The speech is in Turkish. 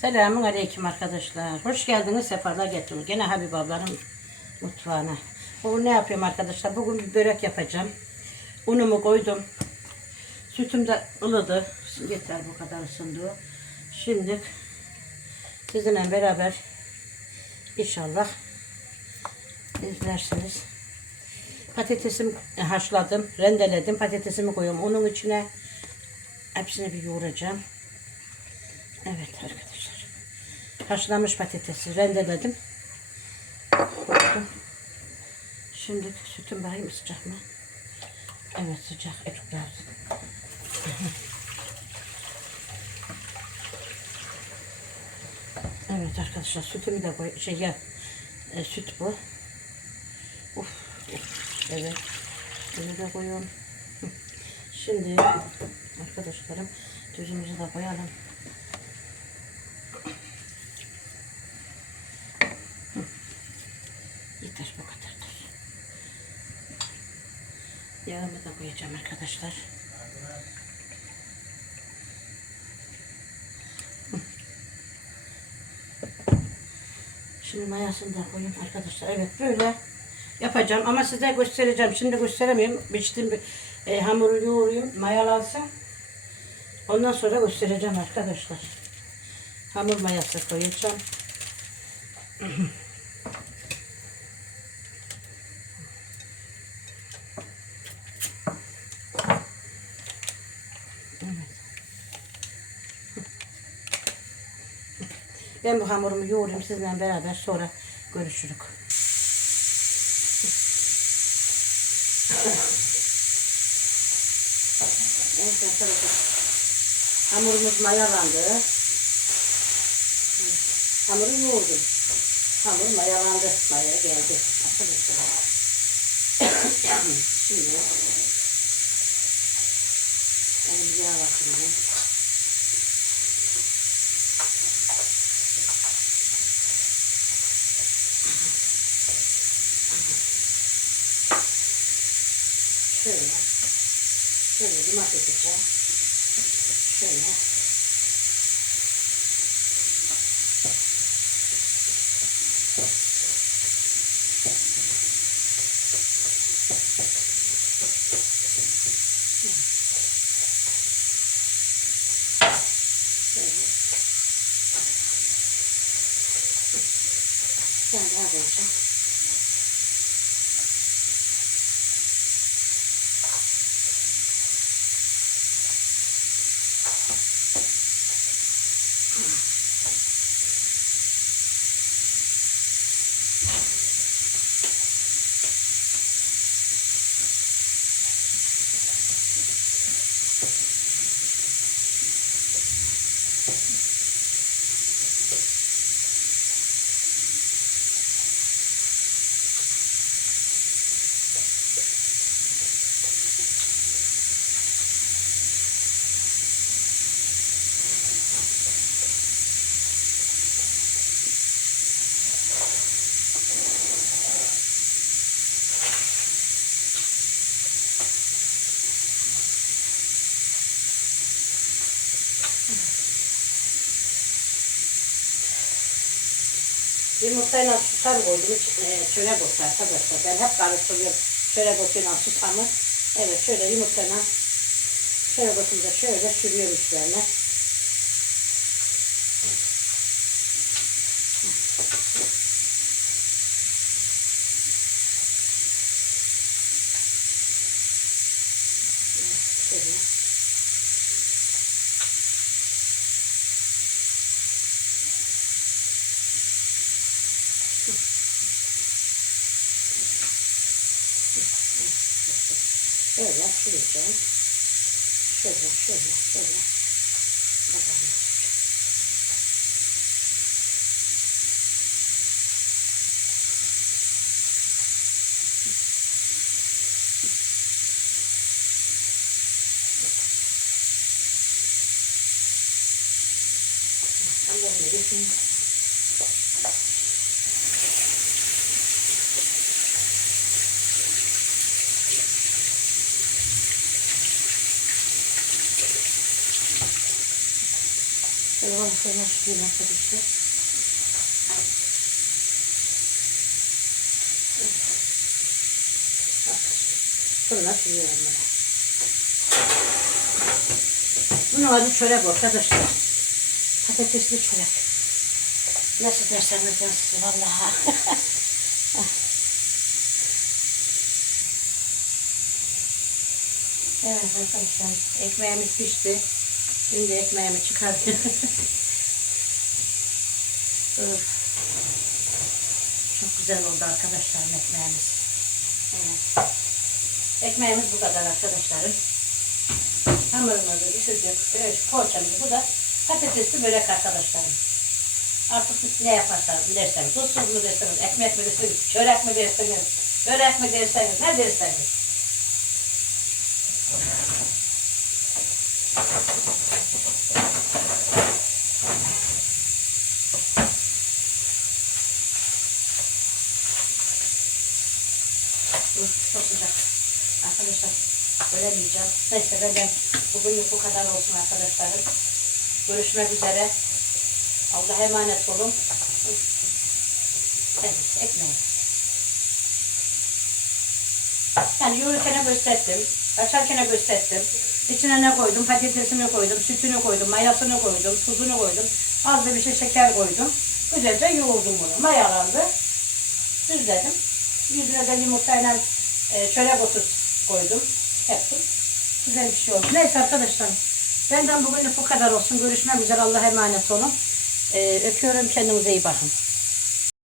Selamun aleyküm arkadaşlar. Hoş geldiniz, sefalar getirdiniz. Gene Habib ablanın mutfağına. Bugün ne yapıyorum arkadaşlar? Bugün bir börek yapacağım. Unumu koydum. Sütüm de ılıdı. Yeter bu kadar ısındı. Şimdi sizinle beraber inşallah izlersiniz. Patatesimi haşladım, rendeledim. Patatesimi koyuyorum. Onun içine hepsini bir yoğuracağım. Evet arkadaşlar. Haşlanmış patatesi rendeledim. Koydum. Şimdi sütüm bakayım sıcak mı? Evet sıcak. E, çok lazım. Evet arkadaşlar sütümü de koy şey ya e, süt bu. Uf, uf, evet. Bunu da koyuyorum. Şimdi arkadaşlarım tuzumuzu da koyalım. Hı. Yeter bu kadar tuz. Yağımı da koyacağım arkadaşlar. Şimdi mayasını da koyayım arkadaşlar. Evet böyle yapacağım ama size göstereceğim. Şimdi gösteremiyorum. Biçtim bir e, hamuru yoğurayım. Mayalansın. Ondan sonra göstereceğim arkadaşlar. Hamur mayası koyacağım. Ben bu hamurumu yoğurayım sizinle beraber sonra görüşürük. Hamurumuz mayalandı. Hamuru yoğurdum. Hamur mayalandı. Maya geldi. Şimdi ben yağ bakıyorum. Şöyle. Şöyle domates yapacağım. Şöyle. Şöyle. Bir tane daha koyacağım. Yumurtayla susam koydum. E, çörek otu arkadaşlar. Ben hep karıştırıyorum çörek otuyla susamı. Evet şöyle yumurtayla çörek otunu da şöyle sürüyorum üstlerine. Şöyle süreceğim. Şöyle, şöyle, şöyle. Tabağına. Hamurunu geçeyim. Şöyle şöyle çıkayım arkadaşlar. Fırına sürüyorum bunu. Bunun adı çörek arkadaşlar. Patatesli çörek. Nasıl derseniz ben size vallahi. evet arkadaşlar ekmeğimiz pişti. Şimdi ekmeğimi çıkartıyorum. Öf. Çok güzel oldu arkadaşlar ekmeğimiz. Evet. Ekmeğimiz bu kadar arkadaşlarım. Hamurumuzu ısıtıp evet, poğaçamızı bu da patatesli börek arkadaşlarım. Artık siz ne yaparsanız dilerseniz, tuzsuz mu derseniz, ekmek mi derseniz, çörek mi derseniz, börek mi derseniz, ne derseniz. Uf, çok sıcak. Arkadaşlar veremeyeceğim. Neyse benden bugünlük bu kadar olsun arkadaşlarım. Görüşmek üzere. Allah'a emanet olun. Evet, ekmeği. Yani yoğururken gösterdim. Açarken gösterdim. İçine ne koydum? Patatesini koydum, sütünü koydum, mayasını koydum, tuzunu koydum. Az da bir şey şeker koydum. Güzelce yoğurdum bunu. Mayalandı. Düzledim. Yüzüne de yumurtayla e, çörek otu koydum. Hepsi. Güzel bir şey oldu. Neyse arkadaşlar. Benden bugünlük bu kadar olsun. Görüşmek üzere. Allah'a emanet olun. E, öpüyorum. Kendinize iyi bakın.